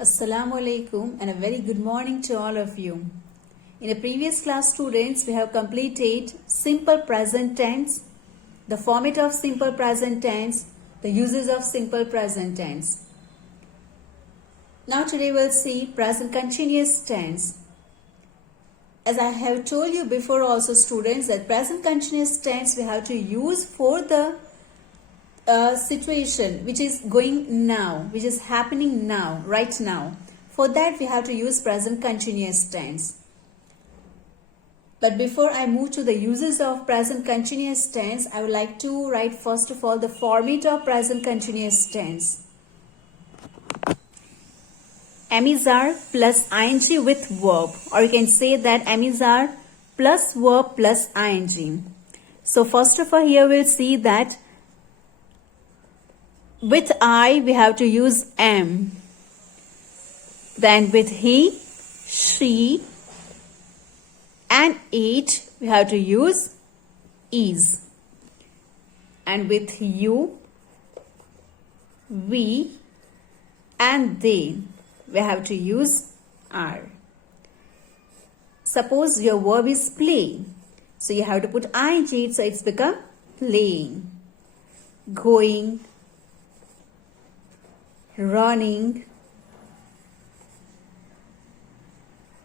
Assalamu alaikum and a very good morning to all of you. In a previous class, students, we have completed simple present tense, the format of simple present tense, the uses of simple present tense. Now today we'll see present continuous tense. As I have told you before also, students, that present continuous tense we have to use for the situation which is going now, which is happening now, right now. For that we have to use present continuous tense. But before I move to the uses of present continuous tense, I would like to write first of all the format of present continuous tense. M is R plus ing with verb, or you can say that M is R plus verb plus ing. So first of all, here we'll see that with I we have to use am. Then with he, she and it we have to use is. And with you, we and they we have to use are. Suppose your verb is play. So you have to put ing, so it's become playing. Going, running,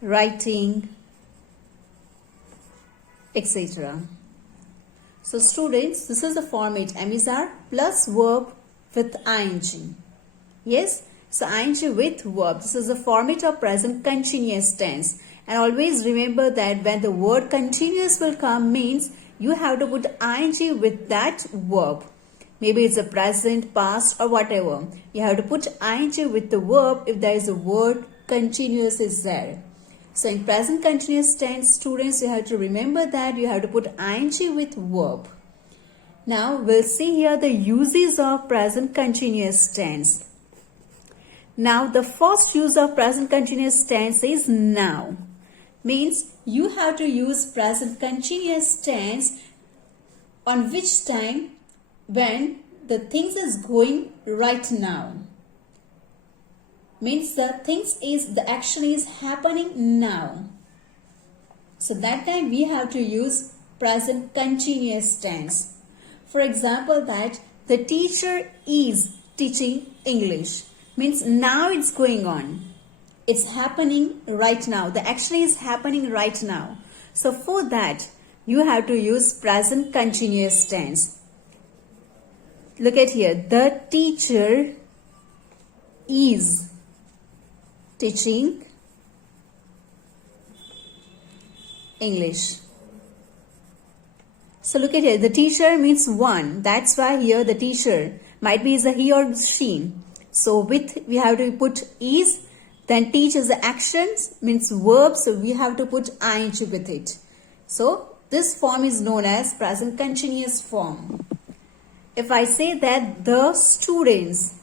writing, etc. So students, this is the format M is R plus verb with ing. Yes, so ing with verb. This is the format of present continuous tense. And always remember that when the word continuous will come, means you have to put ing with that verb. Maybe it's a present, past or whatever. You have to put ing with the verb if there is a word continuous is there. So in present continuous tense, students, you have to remember that you have to put ing with verb. Now we'll see here the uses of present continuous tense. Now the first use of present continuous tense is now. Means you have to use present continuous tense on which time? When the things is going right now. Means the action is happening now. So that time we have to use present continuous tense. For example, that the teacher is teaching English. Means now it's going on. It's happening right now. The action is happening right now. So for that, you have to use present continuous tense. Look at here. The teacher is teaching English. So look at here. The teacher means one. That's why here the teacher might be is a he or she. So with we have to put is. Then teach is the actions means verb. So we have to put ing with it. So this form is known as present continuous form. If I say that the students,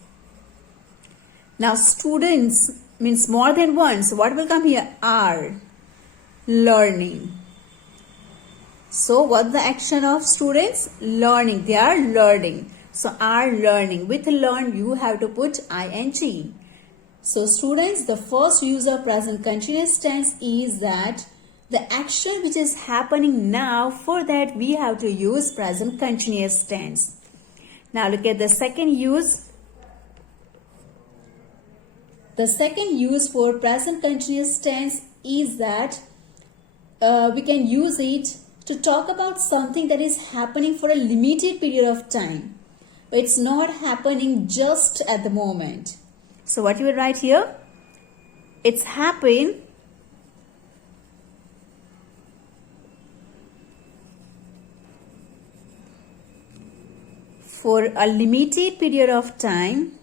now students means more than one. So what will come here? Are learning. So what's the action of students? Learning. They are learning. So are learning. With learn you have to put ing. So students, the first use of present continuous tense is that the action which is happening now, for that we have to use present continuous tense. Now look at the second use. The second use for present continuous tense is that we can use it to talk about something that is happening for a limited period of time. But it's not happening just at the moment. So what you will write here? It's happened for a limited period of time,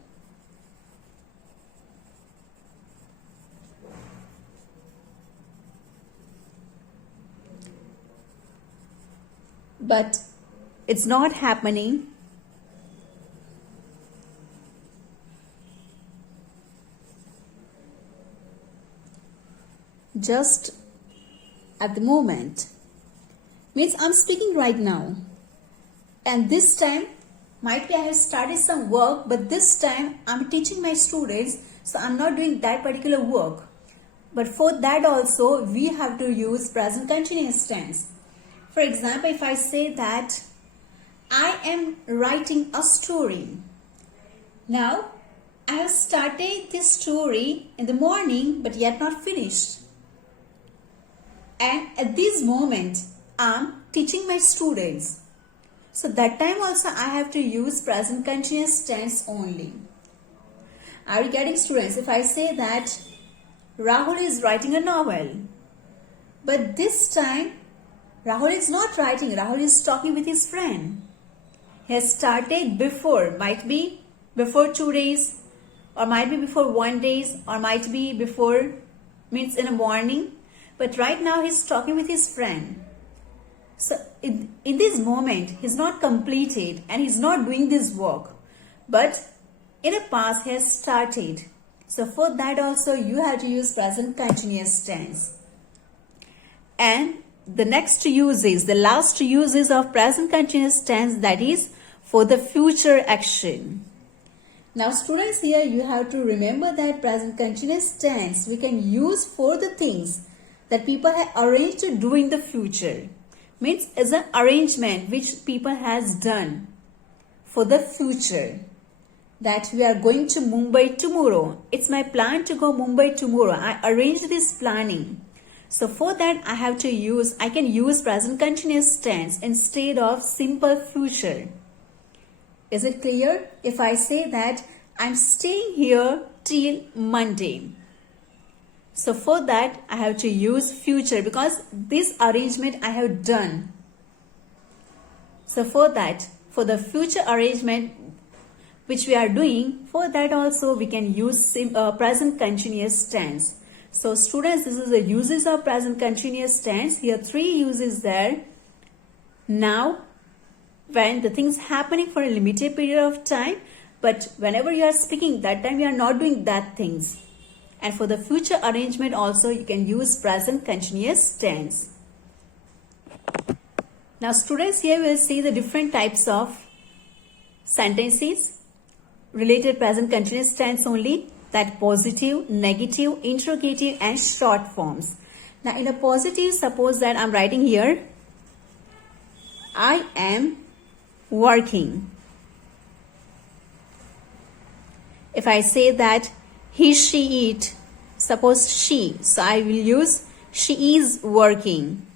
but it's not happening just at the moment. Means I'm speaking right now, and this time might be I have started some work, but this time I'm teaching my students So I'm not doing that particular work. But for that also, we have to use present continuous tense. For example, if I say that I am writing a story. Now, I have started this story in the morning but yet not finished. And at this moment, I am teaching my students. So that time also I have to use present continuous tense only. Are you getting, students? If I say that Rahul is writing a novel, but this time Rahul is not writing, Rahul is talking with his friend. He has started before, might be before 2 days, or might be before 1 day, or might be before, means in the morning. But right now he's talking with his friend. So in this moment, he's not completed and he's not doing this work. But in the past, he has started. So for that also, you have to use present continuous tense. And the next use is, the last use is of present continuous tense, that is for the future action. Now students, here you have to remember that present continuous tense we can use for the things that people have arranged to do in the future. Means as an arrangement which people has done for the future. That we are going to Mumbai tomorrow. It's my plan to go Mumbai tomorrow. I arranged this planning. So for that I can use present continuous tense instead of simple future. Is it clear? If I say that I'm staying here till Monday. So for that I have to use future because this arrangement I have done. So for that, for the future arrangement which we are doing, for that also we can use present continuous tense. So students, this is the uses of present continuous tense. Here 3 uses there. Now, when the things happening for a limited period of time, but whenever you are speaking, that time you are not doing that things. And for the future arrangement also, you can use present continuous tense. Now students, here we will see the different types of sentences related present continuous tense only, that positive, negative, interrogative and short forms. Now in a positive, suppose that I'm writing here, I am working. If I say that he, she, it, suppose she, so I will use she is working.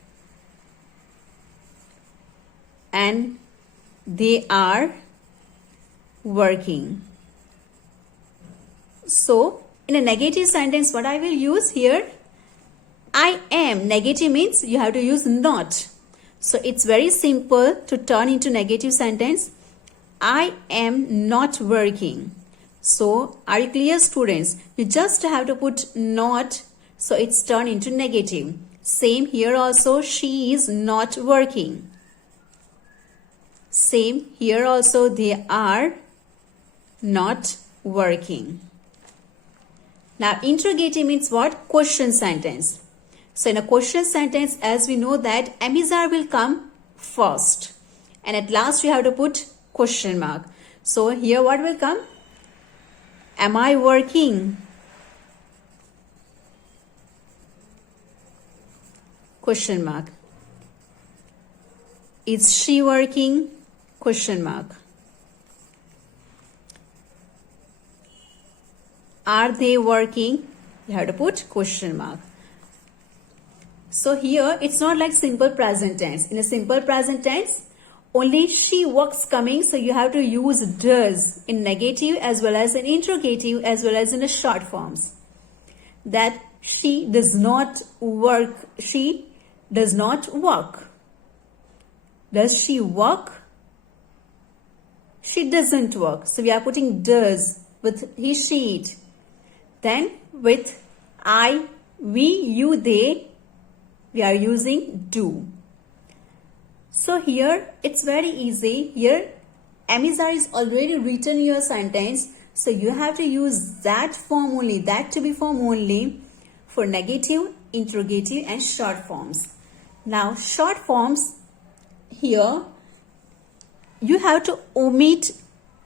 And they are working. So in a negative sentence, what I will use here, I am. Negative means you have to use not. So it's very simple to turn into negative sentence. I am not working. So are you clear, students? You just have to put not, so it's turned into negative. Same here also, she is not working. Same here also, they are not working. Now interrogative means what? Question sentence. So in a question sentence, as we know that amizar will come first. And at last we have to put question mark. So here what will come? Am I working? Question mark. Is she working? Question mark. Are they working? You have to put question mark. So here it's not like simple present tense. In a simple present tense, only she works coming, so you have to use does in negative as well as in interrogative as well as in the short forms. That she does not work. She does not work. Does she work? She doesn't work. So we are putting does with he, she, it. Then with I, we, you, they, we are using do. So here it's very easy. Here amizar is already written in your sentence. So you have to use that form only, that to be form only for negative, interrogative and short forms. Now short forms, here you have to omit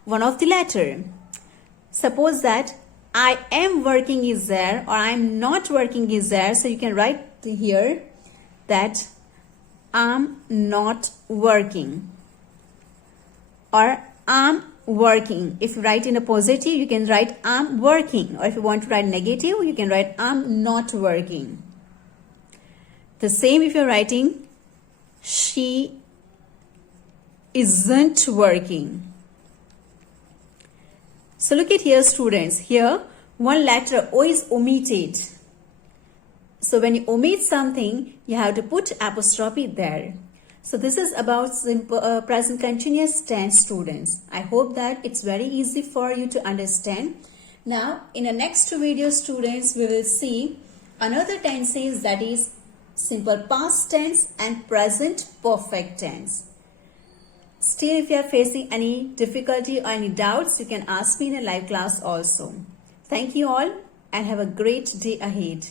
one of the letter. Suppose that I am working is there or I am not working is there. So you can write here that I'm not working or I'm working. If you write in a positive, you can write I'm working, or if you want to write negative, you can write I'm not working. The same if you're writing she isn't working. So look at here, students. Here one letter O is omitted. So when you omit something, you have to put apostrophe there. So this is about simple present continuous tense, students. I hope that it's very easy for you to understand. Now in the next video, students, we will see another tenses, that is simple past tense and present perfect tense. Still, if you are facing any difficulty or any doubts, you can ask me in a live class also. Thank you all and have a great day ahead.